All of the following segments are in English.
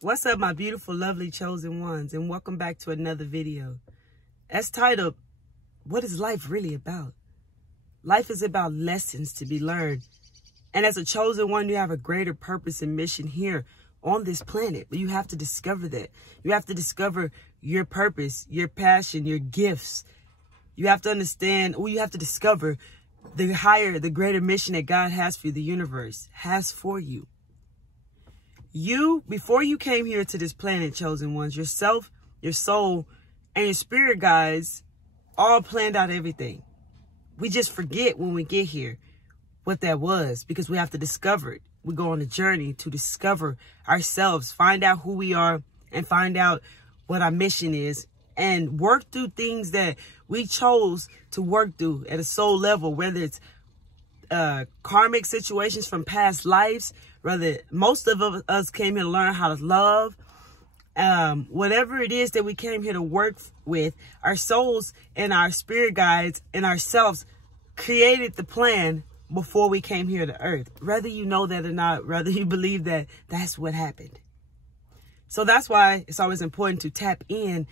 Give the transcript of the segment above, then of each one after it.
What's up, my beautiful, lovely chosen ones, and welcome back to another video. That's titled, What is life really about? Life is about lessons to be learned. And as a chosen one, you have a greater purpose and mission here on this planet. But you have to discover that. You have to discover your purpose, your passion, your gifts. You have to understand, or you have to discover the higher, the greater mission that God has for you, the universe has for you. You, before you came here to this planet, chosen ones, yourself, your soul, and your spirit guides all planned out everything. We just forget when we get here what that was because we have to discover it. We go on a journey to discover ourselves, find out who we are, and find out what our mission is, and work through things that we chose to work through at a soul level, whether it's karmic situations from past lives, rather most of us came here to learn how to love. Whatever it is that we came here to work with, our souls and our spirit guides and ourselves created the plan before we came here to earth. Whether you know that or not, whether you believe that, that's what happened. So that's why it's always important to tap in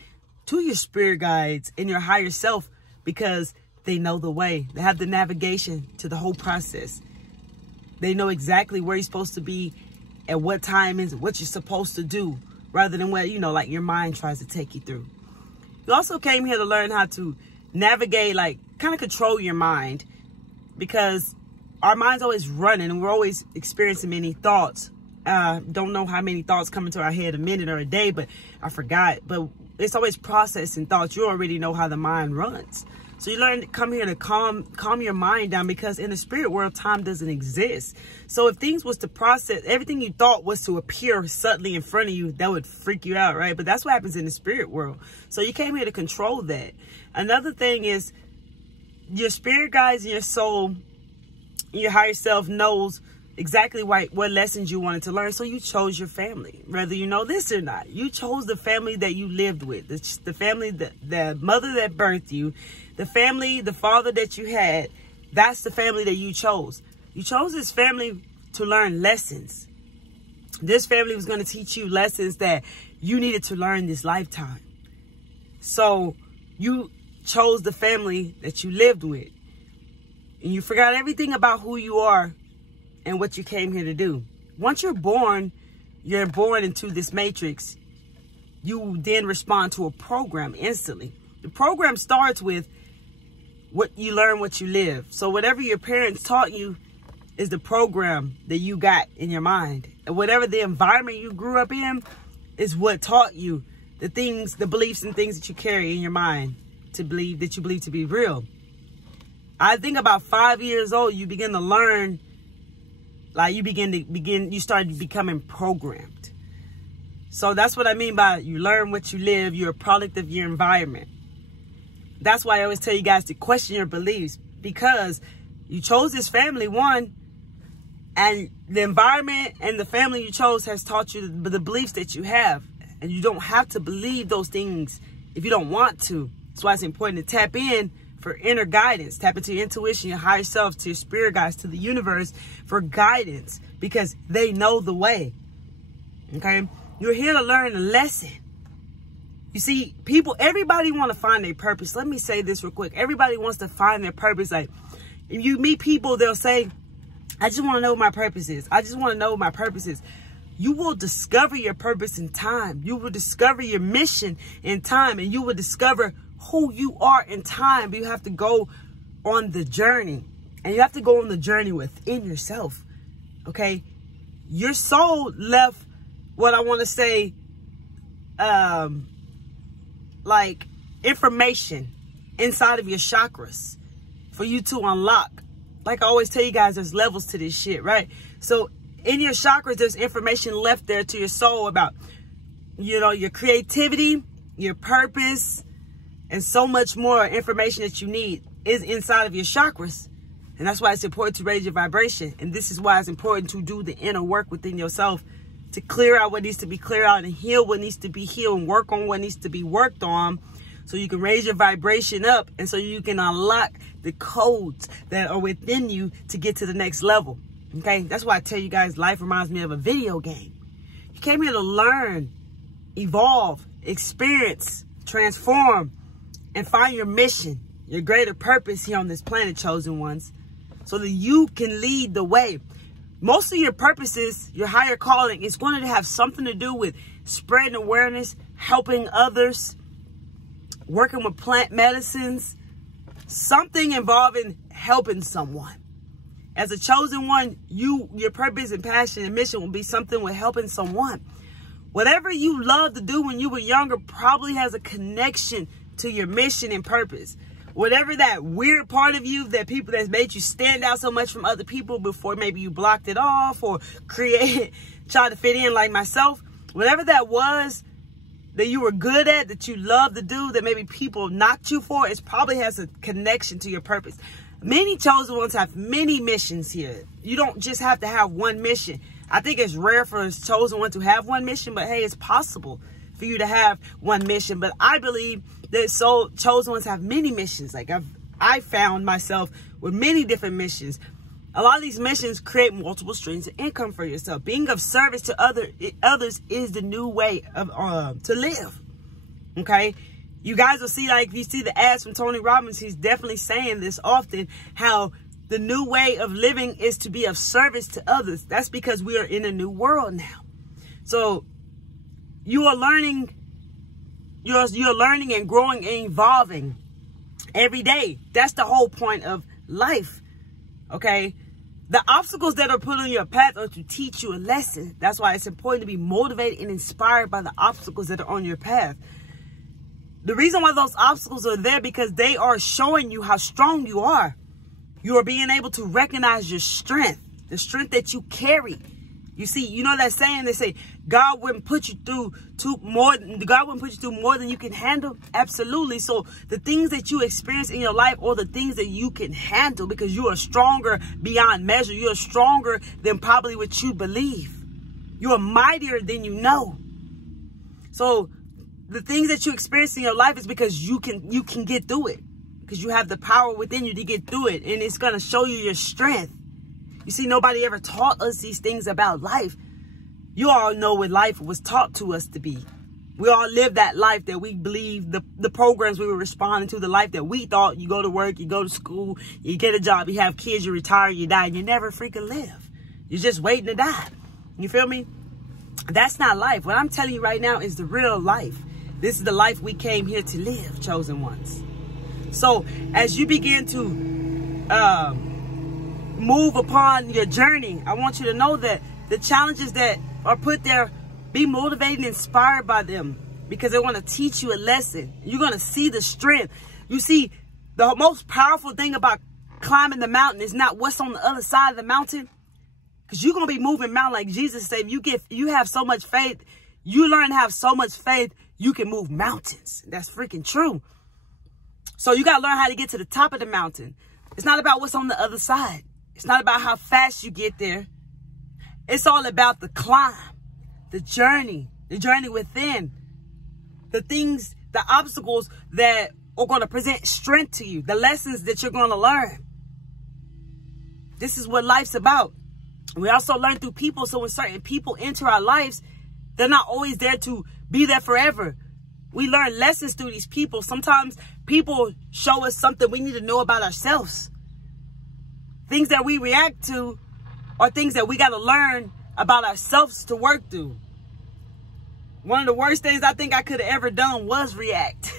to your spirit guides and your higher self, because they know the way. They have the navigation to the whole process. They know exactly where you're supposed to be at what time is what you're supposed to do, rather than what, like your mind tries to take you through. You also came here to learn how to navigate, kind of control your mind, because our mind's always running and we're always experiencing many thoughts. Don't know how many thoughts come into our head a minute or a day, but I forgot. But it's always processing thoughts. You already know how the mind runs. So you learn to come here to calm your mind down, because in the spirit world, time doesn't exist. So if things was to process, everything you thought was to appear suddenly in front of you, that would freak you out, right? But that's what happens in the spirit world. So you came here to control that. Another thing is your spirit guides and your soul, your higher self knows exactly what lessons you wanted to learn. So you chose your family, whether you know this or not. You chose the family that you lived with, the family, the mother that birthed you, the family, the father that you had. That's the family that you chose. You chose this family to learn lessons. This family was going to teach you lessons that you needed to learn this lifetime. So you chose the family that you lived with, and you forgot everything about who you are and what you came here to do. Once you're born into this matrix. You then respond to a program instantly. The program starts with what you learn, what you live. So whatever your parents taught you is the program that you got in your mind. And whatever the environment you grew up in is what taught you the things, the beliefs and things that you carry in your mind to believe to be real. I think about 5 years old, you begin to learn. You started becoming programmed. So that's what I mean by you learn what you live. You're a product of your environment. That's why I always tell you guys to question your beliefs, because you chose this family, one, and the environment and the family you chose has taught you the beliefs that you have. And you don't have to believe those things if you don't want to. That's why it's important to tap in for inner guidance. Tap into your intuition, your higher self, to your spirit guides, to the universe for guidance, because they know the way. Okay? You're here to learn a lesson. You see, everybody want to find their purpose. Let me say this real quick. Everybody wants to find their purpose. Like, if you meet people, they'll say, I just want to know what my purpose is. I just want to know what my purpose is. You will discover your purpose in time. You will discover your mission in time, and you will discover who you are in time. But you have to go on the journey, and you have to go on the journey within yourself. Okay? Your soul left what I want to say, information inside of your chakras for you to unlock. Like I always tell you guys, there's levels to this shit, right? So in your chakras, there's information left there to your soul about, your creativity, your purpose, and so much more information that you need is inside of your chakras. And that's why it's important to raise your vibration. And this is why it's important to do the inner work within yourself, to clear out what needs to be cleared out and heal what needs to be healed and work on what needs to be worked on, so you can raise your vibration up and so you can unlock the codes that are within you to get to the next level. Okay, that's why I tell you guys, life reminds me of a video game. came here to learn, evolve, experience, transform, and find your mission, your greater purpose here on this planet, chosen ones, so that you can lead the way. Most of your purposes, your higher calling, is going to have something to do with spreading awareness, helping others, working with plant medicines, something involving helping someone. As a chosen one, your purpose and passion and mission will be something with helping someone. Whatever you loved to do when you were younger probably has a connection to your mission and purpose. Whatever that weird part of you that's made you stand out so much from other people before maybe you blocked it off or tried to fit in like myself, whatever that was that you were good at, that you love to do, that maybe people knocked you for, it probably has a connection to your purpose. Many chosen ones have many missions here. You don't just have to have one mission. I think it's rare for a chosen one to have one mission, but hey, it's possible for you to have one mission. But I believe that chosen ones have many missions. Like I found myself with many different missions. A lot of these missions create multiple streams of income for yourself. Being of service to others is the new way of to live. Okay, you guys will see, like, if you see the ads from Tony Robbins, he's definitely saying this often, how the new way of living is to be of service to others. That's because we are in a new world now. So you are learning, you're learning and growing and evolving every day. That's the whole point of life. Okay, the obstacles that are put on your path are to teach you a lesson. That's why it's important to be motivated and inspired by the obstacles that are on your path. The reason why those obstacles are there, because they are showing you how strong you are. You are being able to recognize your strength, the strength that you carry. You see, you know that saying, they say, God wouldn't put you through more than you can handle. Absolutely. So the things that you experience in your life are the things that you can handle, because you are stronger beyond measure. You are stronger than probably what you believe. You are mightier than you know. So the things that you experience in your life is because you can get through it, because you have the power within you to get through it. And it's going to show you your strength. You see, nobody ever taught us these things about life. You all know what life was taught to us to be. We all live that life that we believe, the programs we were responding to, the life that we thought. You go to work, you go to school, you get a job, you have kids, you retire, you die, and you never freaking live. You're just waiting to die. You feel me? That's not life. What I'm telling you right now is the real life. This is the life we came here to live, chosen ones. So as you begin to move upon your journey, I want you to know that the challenges that are put there, be motivated and inspired by them, because they want to teach you a lesson. You're going to see the strength. You see, the most powerful thing about climbing the mountain is not what's on the other side of the mountain, because you're going to be moving mountain like Jesus said. You have so much faith. You learn to have so much faith, you can move mountains. That's freaking true. So you got to learn how to get to the top of the mountain. It's not about what's on the other side. It's not about how fast you get there. It's all about the climb, the journey within, the things, the obstacles that are going to present strength to you, the lessons that you're going to learn. This is what life's about. We also learn through people. So when certain people enter our lives, they're not always there to be there forever. We learn lessons through these people. Sometimes people show us something we need to know about ourselves. Things that we react to are things that we got to learn about ourselves to work through. One of the worst things I think I could have ever done was react.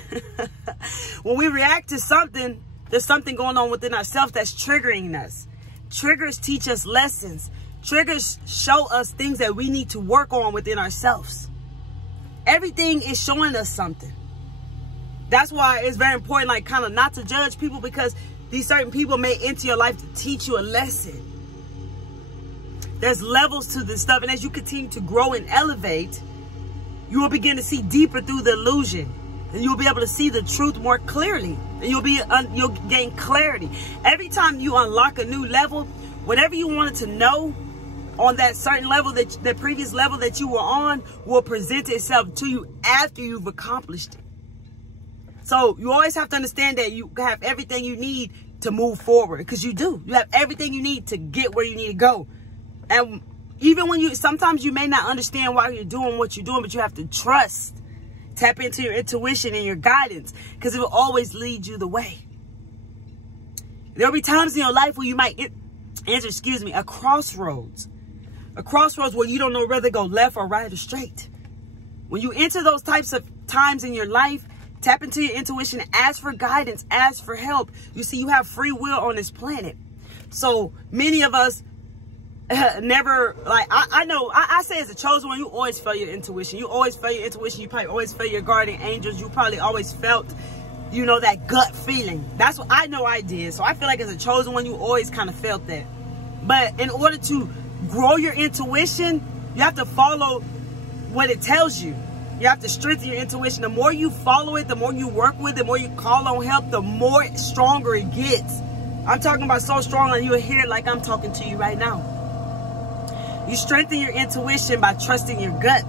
When we react to something, there's something going on within ourselves that's triggering us. Triggers teach us lessons. Triggers show us things that we need to work on within ourselves. Everything is showing us something. That's why it's very important, like, kind of not to judge people, because these certain people may enter your life to teach you a lesson. There's levels to this stuff. And as you continue to grow and elevate, you will begin to see deeper through the illusion. And you'll be able to see the truth more clearly. And you'll gain clarity. Every time you unlock a new level, whatever you wanted to know on that certain level, that previous level that you were on, will present itself to you after you've accomplished it. So you always have to understand that you have everything you need to move forward, because you do. You have everything you need to get where you need to go. And Even when sometimes you may not understand why you're doing what you're doing, but you have to trust. Tap into your intuition and your guidance, because it will always lead you the way. There'll be times in your life where you might enter, a crossroads. A crossroads where you don't know whether to go left or right or straight. When you enter those types of times in your life, tap into your intuition, ask for guidance, ask for help. You see, you have free will on this planet. So many of us never, like, I say as a chosen one, you always feel your intuition. You always feel your intuition. You probably always feel your guardian angels. You probably always felt, you know, that gut feeling. That's what I know I did. So I feel like as a chosen one, you always kind of felt that. But in order to grow your intuition, you have to follow what it tells you. You have to strengthen your intuition. The more you follow it, the more you work with it, the more you call on help, the more stronger it gets. I'm talking about so strong, and you'll hear it like I'm talking to you right now. You strengthen your intuition by trusting your gut.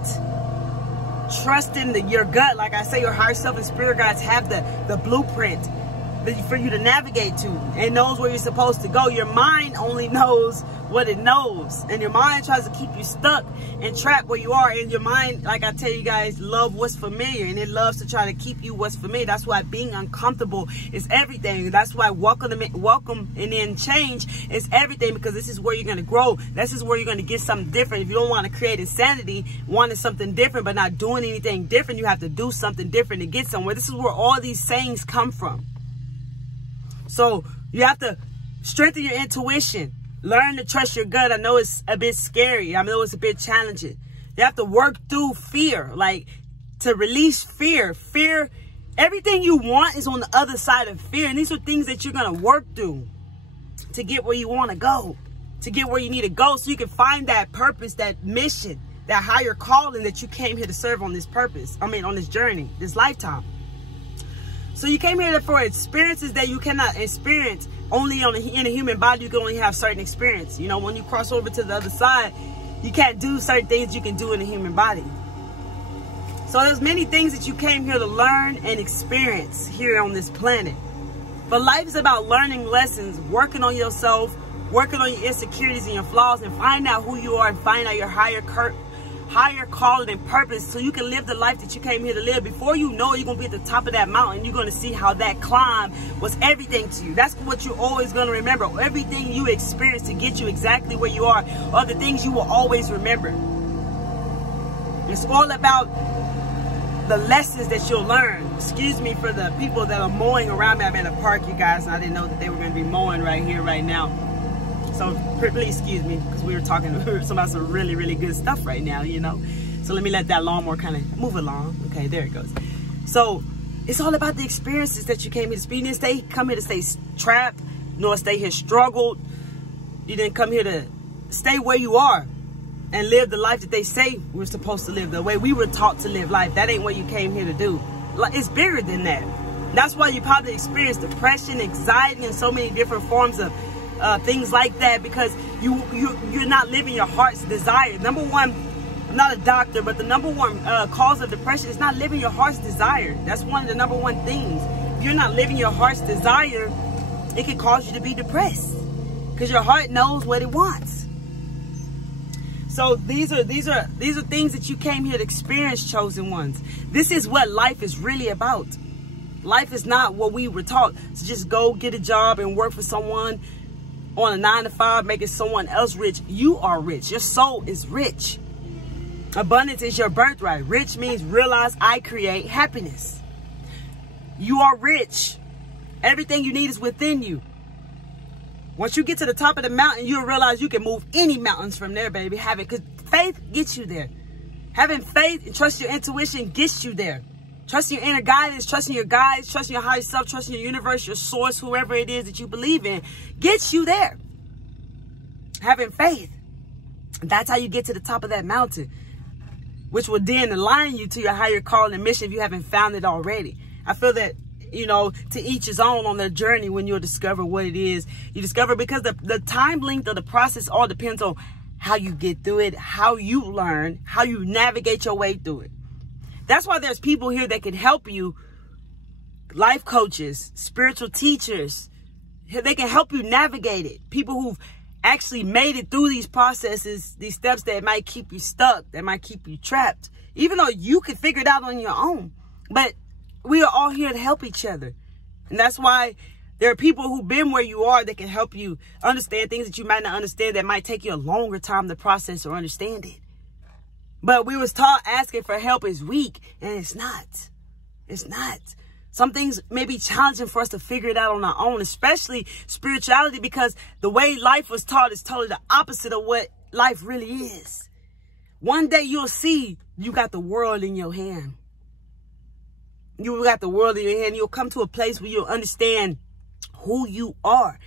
Trusting your gut. Like I say, your higher self and spirit guides have the blueprint for you to navigate to, and knows where you're supposed to go. Your mind only knows what it knows, and your mind tries to keep you stuck and trapped where you are. And your mind, like I tell you guys, love what's familiar, and it loves to try to keep you what's familiar. That's why being uncomfortable is everything. That's why welcome and then change is everything, because this is where you're going to grow. This is where you're going to get something different. If you don't want to create insanity, wanting something different but not doing anything different, you have to do something different to get somewhere. This is where all these sayings come from. So you have to strengthen your intuition. Learn to trust your gut. I know it's a bit scary. I know it's a bit challenging. You have to work through fear, like to release fear. Fear, everything you want is on the other side of fear. And these are things that you're going to work through to get where you want to go, to get where you need to go, so you can find that purpose, that mission, that higher calling that you came here to serve on this purpose. I mean, on this journey, this lifetime. So you came here for experiences that you cannot experience only in a human body. You can only have certain experience. You know, when you cross over to the other side, you can't do certain things you can do in a human body. So there's many things that you came here to learn and experience here on this planet. But life is about learning lessons, working on yourself, working on your insecurities and your flaws, and find out who you are and find out your higher calling and purpose, so you can live the life that you came here to live. Before you know it, you're going to be at the top of that mountain. You're going to see how that climb was everything to you. That's what you're always going to remember. Everything you experienced to get you exactly where you are the things you will always remember. It's all about the lessons that you'll learn. Excuse me for the people that are mowing around me. I'm in a park, you guys, and I didn't know that they were going to be mowing right here, right now. So please excuse me, because we were talking about some really, really good stuff right now, you know. So let me let that lawnmower kind of move along. Okay, there it goes. So it's all about the experiences that you came here to. You didn't come here to stay trapped, nor stay here struggled. You didn't come here to stay where you are and live the life that they say we're supposed to live, the way we were taught to live life. That ain't what you came here to do. It's bigger than that. That's why you probably experienced depression, anxiety, and so many different forms of things like that, because you're not living your heart's desire. Number one, I'm not a doctor, but the number one cause of depression is not living your heart's desire. That's one of the number one things. If you're not living your heart's desire, it can cause you to be depressed, because your heart knows what it wants. So these are things that you came here to experience, chosen ones. This is what life is really about. Life is not what we were taught to just go get a job and work for someone on a 9-to-5, making someone else rich. You are rich. Your soul is rich. Abundance is your birthright. Rich means realize I create happiness. You are rich. Everything you need is within you. Once you get to the top of the mountain, you'll realize you can move any mountains from there, baby. Have it, because faith gets you there. Having faith and trust your intuition gets you there. Trusting your inner guidance, trusting your guides, trusting your higher self, trusting your universe, your source, whoever it is that you believe in, gets you there. Having faith. That's how you get to the top of that mountain, which will then align you to your higher calling and mission if you haven't found it already. I feel that, you know, to each his own on their journey when you'll discover what it is you discover, because the time length of the process all depends on how you get through it, how you learn, how you navigate your way through it. That's why there's people here that can help you, life coaches, spiritual teachers. They can help you navigate it. People who've actually made it through these processes, these steps that might keep you stuck, that might keep you trapped, even though you could figure it out on your own. But we are all here to help each other. And that's why there are people who've been where you are that can help you understand things that you might not understand, that might take you a longer time to process or understand it. But we was taught asking for help is weak, and it's not. It's not. Some things may be challenging for us to figure it out on our own, especially spirituality, because the way life was taught is totally the opposite of what life really is. One day you'll see you got the world in your hand. You got the world in your hand. You'll come to a place where you'll understand who you are.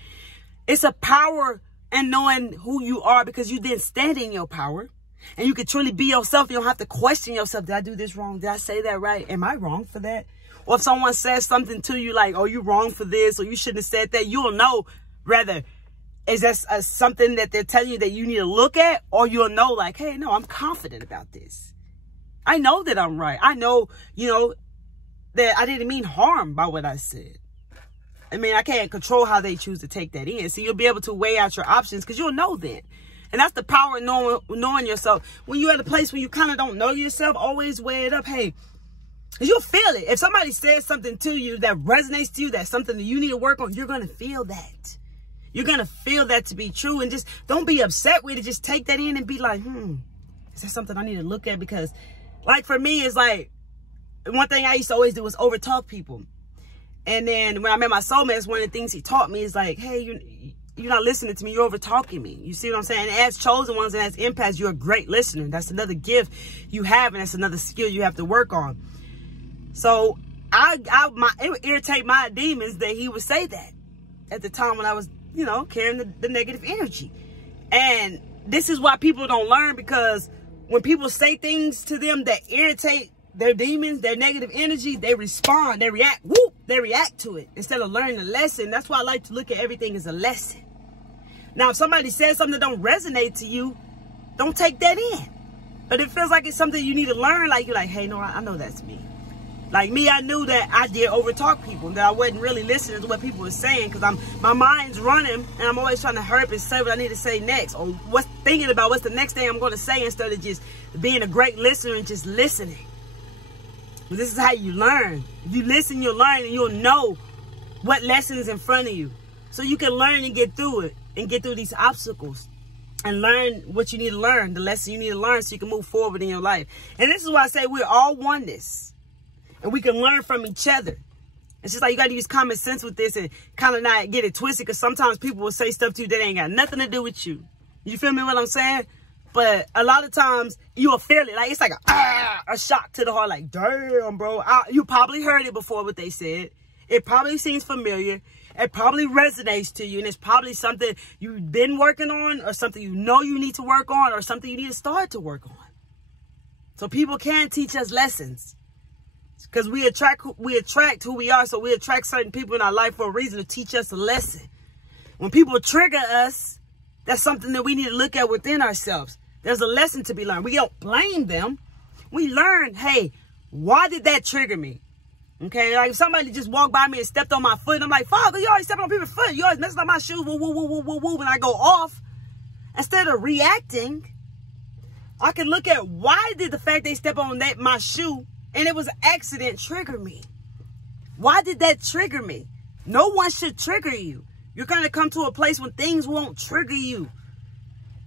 It's a power in knowing who you are, because you then stand in your power. And you can truly be yourself. You don't have to question yourself. Did I do this wrong? Did I say that right? Am I wrong for that? Or if someone says something to you like, oh, you're wrong for this, or you shouldn't have said that, you'll know, rather, is that something that they're telling you that you need to look at? Or you'll know like, hey, no, I'm confident about this. I know that I'm right. I know, that I didn't mean harm by what I said. I mean, I can't control how they choose to take that in. So you'll be able to weigh out your options, because you'll know then. And that's the power of knowing yourself. When you're at a place where you kind of don't know yourself, always weigh it up. Hey, you'll feel it. If somebody says something to you that resonates to you, that's something that you need to work on, you're going to feel that. You're going to feel that to be true. And just don't be upset with it. Just take that in and be like, is that something I need to look at? Because like for me, it's like one thing I used to always do was overtalk people. And then when I met my soulmate, one of the things he taught me is like, hey, you're not listening to me. You're over talking me. You see what I'm saying? And as chosen ones and as empaths, you're a great listener. That's another gift you have, and that's another skill you have to work on. So it would irritate my demons that he would say that at the time when I was, carrying the negative energy. And this is why people don't learn, because when people say things to them that irritate their demons, their negative energy, they respond, they react, they react to it instead of learning a lesson. That's why I like to look at everything as a lesson. Now, if somebody says something that don't resonate to you, don't take that in. But it feels like it's something you need to learn. Like you're like, hey, no, I know that's me. Like me, I knew that I did overtalk people, that I wasn't really listening to what people were saying, because my mind's running and I'm always trying to hurry up and say what I need to say next, or thinking about what's the next thing I'm going to say, instead of just being a great listener and just listening. This is how you learn. If you listen, you'll learn, and you'll know what lesson is in front of you. So you can learn and get through it, and get through these obstacles, and learn what you need to learn, the lesson you need to learn, so you can move forward in your life. And this is why I say we're all oneness, and we can learn from each other. It's just like you got to use common sense with this and kind of not get it twisted, because sometimes people will say stuff to you that ain't got nothing to do with you. You feel me what I'm saying? But a lot of times you'll feel it. Like it's like a shock to the heart. Like, damn, bro. You probably heard it before, what they said. It probably seems familiar. It probably resonates to you. And it's probably something you've been working on, or something you know you need to work on, or something you need to start to work on. So people can teach us lessons, because we attract who we are. So we attract certain people in our life for a reason, to teach us a lesson. When people trigger us, that's something that we need to look at within ourselves. There's a lesson to be learned. We don't blame them. We learn, hey, why did that trigger me? Okay, like if somebody just walked by me and stepped on my foot, and I'm like, Father, you always stepping on people's foot. You always messing up my shoes, woo, woo, woo, woo, woo, woo, and I go off. Instead of reacting, I can look at why did the fact they step on my shoe, and it was an accident, trigger me? Why did that trigger me? No one should trigger you. You're going to come to a place when things won't trigger you.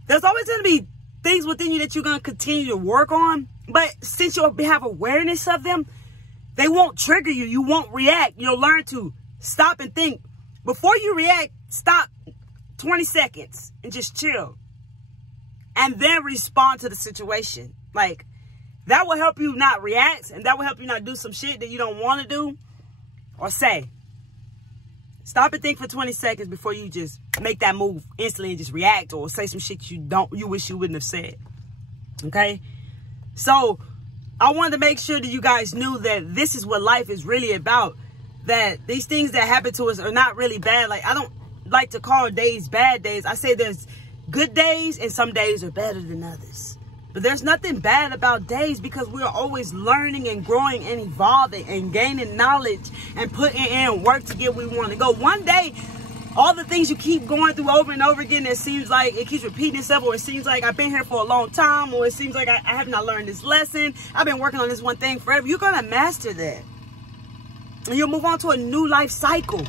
There's always going to be things within you that you're going to continue to work on. But since you have awareness of them, they won't trigger you. You won't react. You'll learn to stop and think. Before you react, stop 20 seconds and just chill. And then respond to the situation. Like, that will help you not react, and that will help you not do some shit that you don't want to do or say. Stop and think for 20 seconds before you just make that move instantly and just react, or say some shit you wish you wouldn't have said. Okay? So I wanted to make sure that you guys knew that this is what life is really about. That these things that happen to us are not really bad. Like, I don't like to call days bad days. I say there's good days, and some days are better than others. But there's nothing bad about days, because we're always learning and growing and evolving and gaining knowledge and putting in work to get where we want to go. One day, all the things you keep going through over and over again, it seems like it keeps repeating itself, or it seems like I've been here for a long time, or it seems like I have not learned this lesson. I've been working on this one thing forever. You're going to master that. And you'll move on to a new life cycle.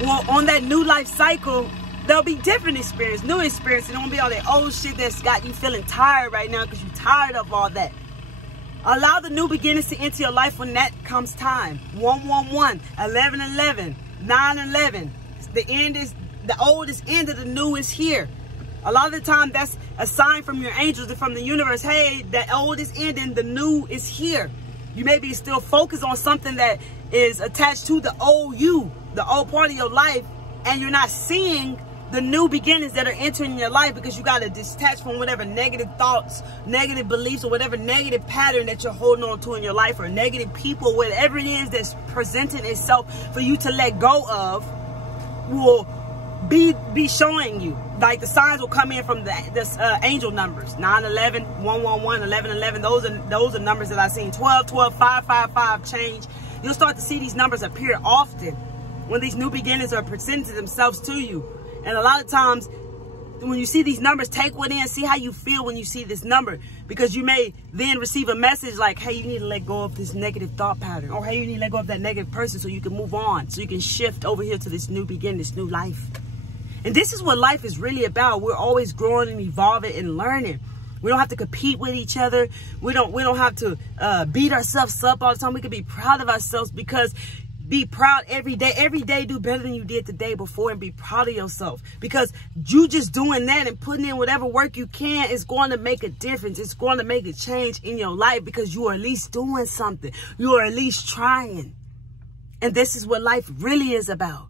Well, on that new life cycle, there'll be different experience, new experience. It won't be all that old shit that's got you feeling tired right now because you're tired of all that. Allow the new beginnings to enter your life when that comes time. 111, 1111, 911. The oldest end of the new is here. A lot of the time, that's a sign from your angels and from the universe. Hey, that old is ending, the new is here. You may be still focused on something that is attached to the old you, the old part of your life, and you're not seeing the new beginnings that are entering your life because you got to detach from whatever negative thoughts, negative beliefs, or whatever negative pattern that you're holding on to in your life, or negative people, whatever it is that's presenting itself for you to let go of will be showing you. Like the signs will come in from the angel numbers, 911, 111, 1111. Those are numbers that I've seen. 12, 12, 555 change. You'll start to see these numbers appear often when these new beginnings are presenting themselves to you. And a lot of times when you see these numbers, take one in, see how you feel when you see this number, because you may then receive a message like, hey, you need to let go of this negative thought pattern, or hey, you need to let go of that negative person so you can move on, so you can shift over here to this new beginning, this new life. And this is what life is really about. We're always growing and evolving and learning. We don't have to compete with each other. We don't have to beat ourselves up all the time. We can be proud of ourselves, because be proud every day. Every day do better than you did the day before, and be proud of yourself, because you just doing that and putting in whatever work you can is going to make a difference. It's going to make a change in your life, because you are at least doing something. You are at least trying. And this is what life really is about.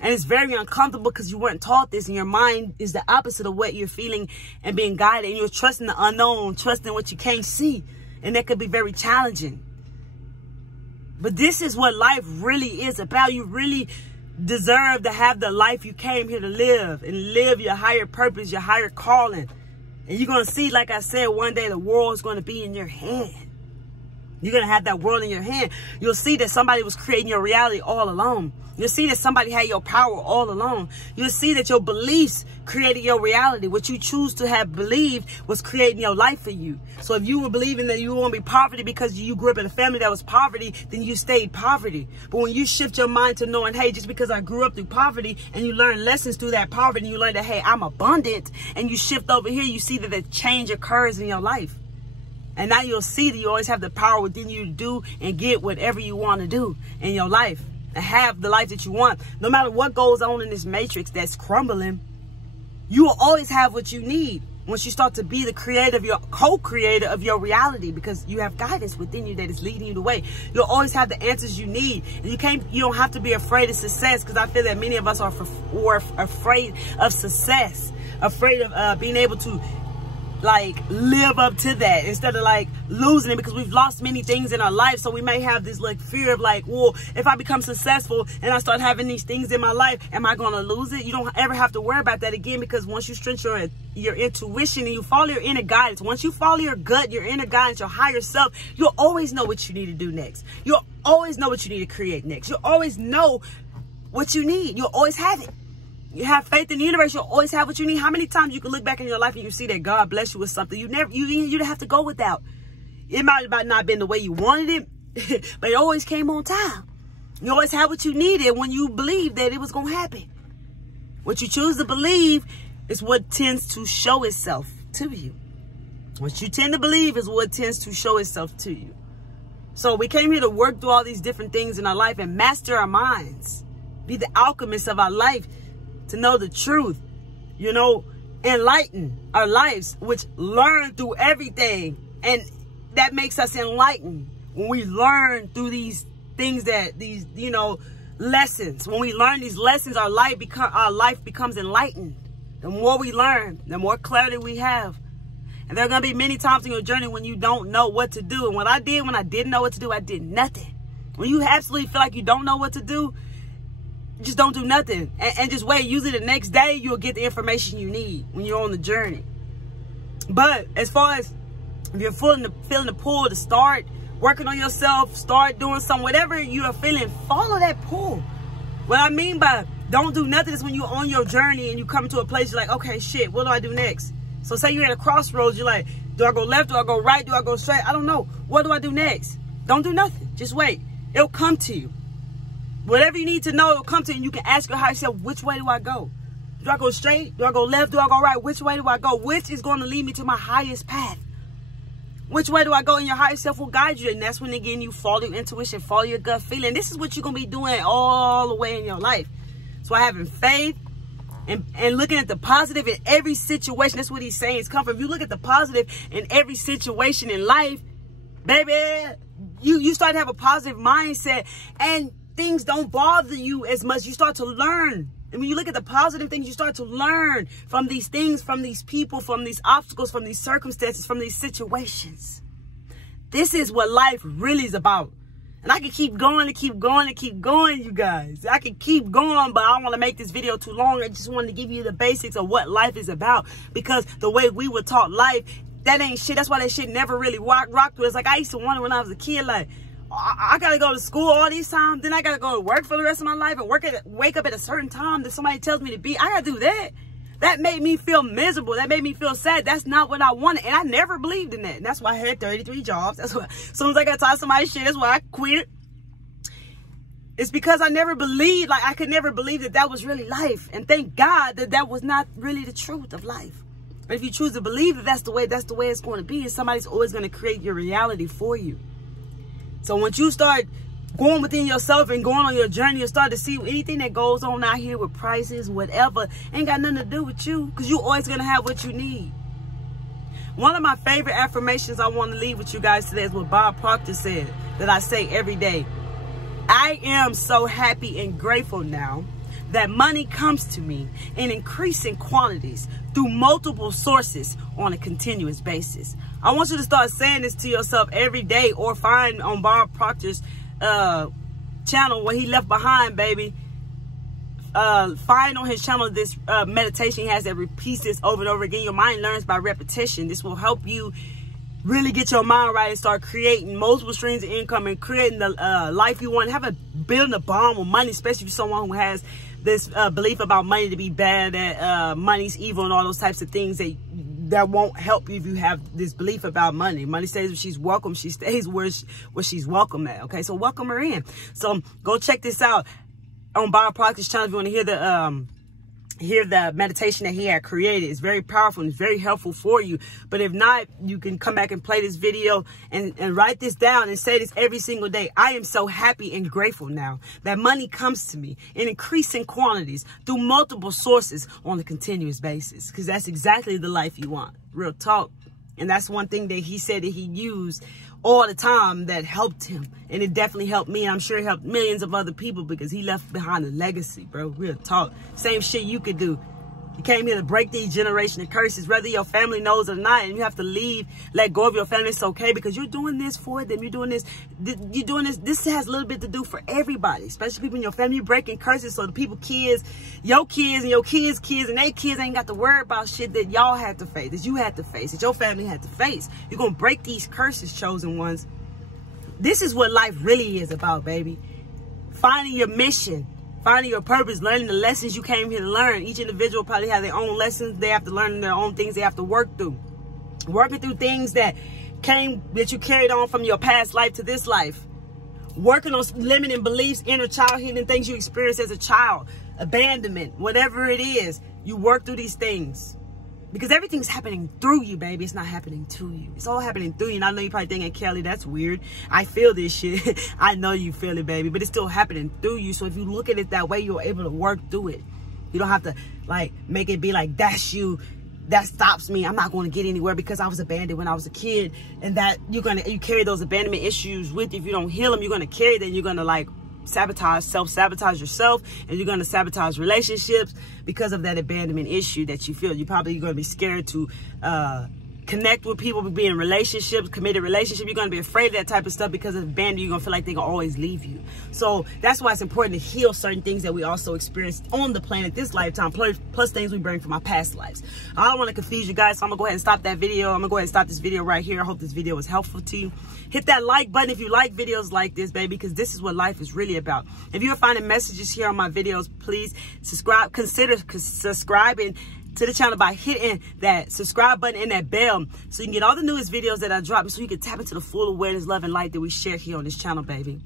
And it's very uncomfortable because you weren't taught this, and your mind is the opposite of what you're feeling and being guided. And you're trusting the unknown, trusting what you can't see. And that could be very challenging. But this is what life really is about. You really deserve to have the life you came here to live, and live your higher purpose, your higher calling. And you're going to see, like I said, one day the world is going to be in your hand. You're going to have that world in your hand. You'll see that somebody was creating your reality all along. You'll see that somebody had your power all along. You'll see that your beliefs created your reality. What you choose to have believed was creating your life for you. So if you were believing that you were going to be poverty because you grew up in a family that was poverty, then you stayed poverty. But when you shift your mind to knowing, hey, just because I grew up through poverty, and you learn lessons through that poverty, and you learn that, hey, I'm abundant, and you shift over here, you see that the change occurs in your life. And now you'll see that you always have the power within you to do and get whatever you want to do in your life, and have the life that you want. No matter what goes on in this matrix that's crumbling, you will always have what you need once you start to be the creator, your co-creator of your reality, because you have guidance within you that is leading you the way. You'll always have the answers you need. And you don't have to be afraid of success, because I feel that many of us are afraid of success, afraid of being able to like live up to that, instead of like losing it, because we've lost many things in our life. So we may have this like fear of like, well, if I become successful and I start having these things in my life, am I going to lose it? You don't ever have to worry about that again, because once you strengthen your intuition and you follow your inner guidance, once you follow your gut, your inner guidance, your higher self, you'll always know what you need to do next. You'll always know what you need to create next. You'll always know what you need. You'll always have it. You have faith in the universe, you'll always have what you need. How many times you can look back in your life and you see that God bless you with something you didn't have to go without? It might have not been the way you wanted it, but it always came on time. You always had what you needed when you believed that it was going to happen. What you choose to believe is what tends to show itself to you. What you tend to believe is what tends to show itself to you. So we came here to work through all these different things in our life and master our minds. Be the alchemist of our life. To know the truth, you know, enlighten our lives, which learn through everything. And that makes us enlightened when we learn through these things, you know, lessons. When we learn these lessons, our life becomes enlightened. The more we learn, the more clarity we have. And there are going to be many times in your journey when you don't know what to do. And what I did when I didn't know what to do, I did nothing. When you absolutely feel like you don't know what to do, just don't do nothing, and just wait. Usually the next day you'll get the information you need when you're on the journey. But as far as if you're feeling the pull to start working on yourself, start doing something, whatever you are feeling, follow that pull. What I mean by Don't do nothing is when you're on your journey and you come to a place, you're like, okay, shit, what do I do next? So say you're at a crossroads, you're like, do I go left? Do I go right? Do I go straight? I don't know. What do I do next? Don't do nothing. Just wait. It'll come to you. Whatever you need to know, it'll come to you. And you can ask your higher self, which way do I go? Do I go straight? Do I go left? Do I go right? Which way do I go? Which is going to lead me to my highest path? Which way do I go? And your higher self will guide you. And that's when, again, you follow your intuition, follow your gut feeling. This is what you're going to be doing all the way in your life. So having faith and looking at the positive in every situation. That's what he's saying. It's comfort. If you look at the positive in every situation in life, baby, you start to have a positive mindset and things don't bother you as much. You start to learn. And when you look at the positive things, you start to learn from these things, from these people, from these obstacles, from these circumstances, from these situations. This is what life really is about. And I can keep going and keep going and keep going, you guys. I can keep going, but I don't want to make this video too long. I just wanted to give you the basics of what life is about. Because the way we were taught life, that ain't shit. That's why that shit never really rocked with us. Like, I used to wonder when I was a kid, like, I got to go to school all these times. Then I got to go to work for the rest of my life and wake up at a certain time that somebody tells me to be. I got to do that. That made me feel miserable. That made me feel sad. That's not what I wanted. And I never believed in that. And that's why I had 33 jobs. That's why, as soon as I got tired of somebody's shit, that's why I quit. It's because I never believed, like I could never believe that that was really life. And thank God that that was not really the truth of life. But if you choose to believe that that's the way it's going to be. And somebody's always going to create your reality for you. So once you start going within yourself and going on your journey, you'll start to see anything that goes on out here with prices, whatever, ain't got nothing to do with you, because you're always going to have what you need. One of my favorite affirmations I want to leave with you guys today is what Bob Proctor said, that I say every day. I am so happy and grateful now that money comes to me in increasing quantities through multiple sources on a continuous basis. I want you to start saying this to yourself every day, or find on Bob Proctor's channel what he left behind, baby. Find on his channel this meditation he has that repeats this over and over again. Your mind learns by repetition. This will help you really get your mind right and start creating multiple streams of income and creating the life you want. Building a bond with money, especially if you're someone who has this belief about money to be bad, that money's evil and all those types of things that won't help you if you have this belief about money. Money stays where she's welcome. She stays where she's welcome at. Okay, so welcome her in. So go check this out on Bob Proctor's channel if you want to hear the meditation that he had created. It's very powerful and it's very helpful for you. But if not, you can come back and play this video and write this down and say this every single day. I am so happy and grateful now that money comes to me in increasing quantities through multiple sources on a continuous basis. Because that's exactly the life you want. Real talk. And that's one thing that he said that he used all the time that helped him. And it definitely helped me. I'm sure it helped millions of other people because he left behind a legacy, bro. Real talk. Same shit you could do. You came here to break these generational curses, whether your family knows or not, and you have to leave, let go of your family. It's okay because you're doing this for them. You're doing this. You're doing this. This has a little bit to do for everybody, especially people in your family. You're breaking curses so the people, kids, your kids and your kids' kids and their kids ain't got to worry about shit that y'all had to face, that you had to face, that your family had to face. You're going to break these curses, chosen ones. This is what life really is about, baby. Finding your mission. Finding your purpose, learning the lessons you came here to learn. Each individual probably has their own lessons. They have to learn their own things they have to work through. Working through things that you carried on from your past life to this life. Working on limiting beliefs, inner child healing, things you experienced as a child. Abandonment, whatever it is. You work through these things. Because everything's happening through you, baby. It's not happening to you. It's all happening through you. And I know you're probably thinking, Kelly, that's weird. I feel this shit. I know you feel it, baby. But it's still happening through you. So if you look at it that way, you're able to work through it. You don't have to, like, make it be like, that's you. That stops me. I'm not going to get anywhere because I was abandoned when I was a kid. And that you carry those abandonment issues with you. If you don't heal them, you're going to carry them. You're going to, like, self-sabotage yourself, and you're going to sabotage relationships because of that abandonment issue that you feel. You're probably going to be scared to connect with people, be in relationships, committed relationships. You're going to be afraid of that type of stuff because of abandonment. You're going to feel like they're going to always leave you. So that's why it's important to heal certain things that we also experienced on the planet this lifetime, plus things we bring from our past lives. I don't want to confuse you guys, so I'm going to go ahead and stop that video. I'm going to go ahead and stop this video right here. I hope this video was helpful to you. Hit that like button if you like videos like this, baby, because this is what life is really about. If you're finding messages here on my videos, please subscribe. Consider subscribing to the channel by hitting that subscribe button and that bell so you can get all the newest videos that I drop, so you can tap into the full awareness, love, and light that we share here on this channel, baby.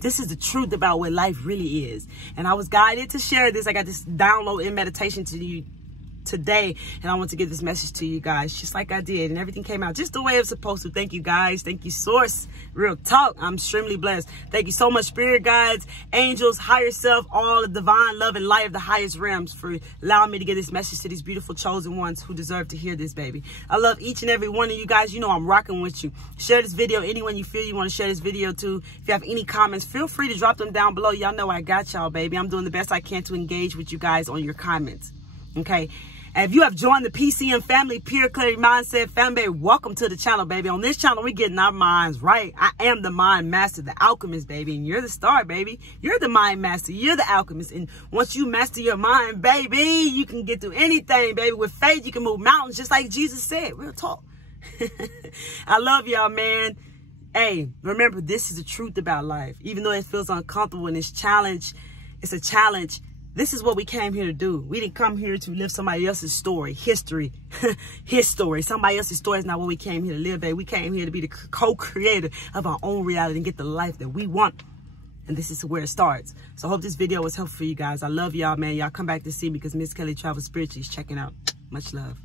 This is the truth about what life really is. And I was guided to share this. I got this download in meditation to you today, and I want to give this message to you guys just like I did, and everything came out just the way it was supposed to. Thank you guys. Thank you, Source. Real talk. I'm extremely blessed. Thank you so much, spirit guides, angels, higher self, all the divine love and light of the highest realms, for allowing me to get this message to these beautiful chosen ones who deserve to hear this, baby. I love each and every one of you guys. You know I'm rocking with you. Share this video anyone you feel you want to share this video to. If you have any comments, feel free to drop them down below. Y'all know I got y'all, baby. I'm doing the best I can to engage with you guys on your comments. Okay, and if you have joined the PCM family, Pure Clarity Mindset family, welcome to the channel, baby. On this channel, we're getting our minds right. I am the mind master, the alchemist, baby, and you're the star, baby. You're the mind master. You're the alchemist, and once you master your mind, baby, you can get through anything, baby. With faith, you can move mountains, just like Jesus said. Real talk. I love y'all, man. Hey, remember, this is the truth about life. Even though it feels uncomfortable and it's a challenge. This is what we came here to do. We didn't come here to live somebody else's story, history, his story. Somebody else's story is not what we came here to live, baby. We came here to be the co-creator of our own reality and get the life that we want. And this is where it starts. So I hope this video was helpful for you guys. I love y'all, man. Y'all come back to see me because Miss Kelly Travels Spiritually is checking out. Much love.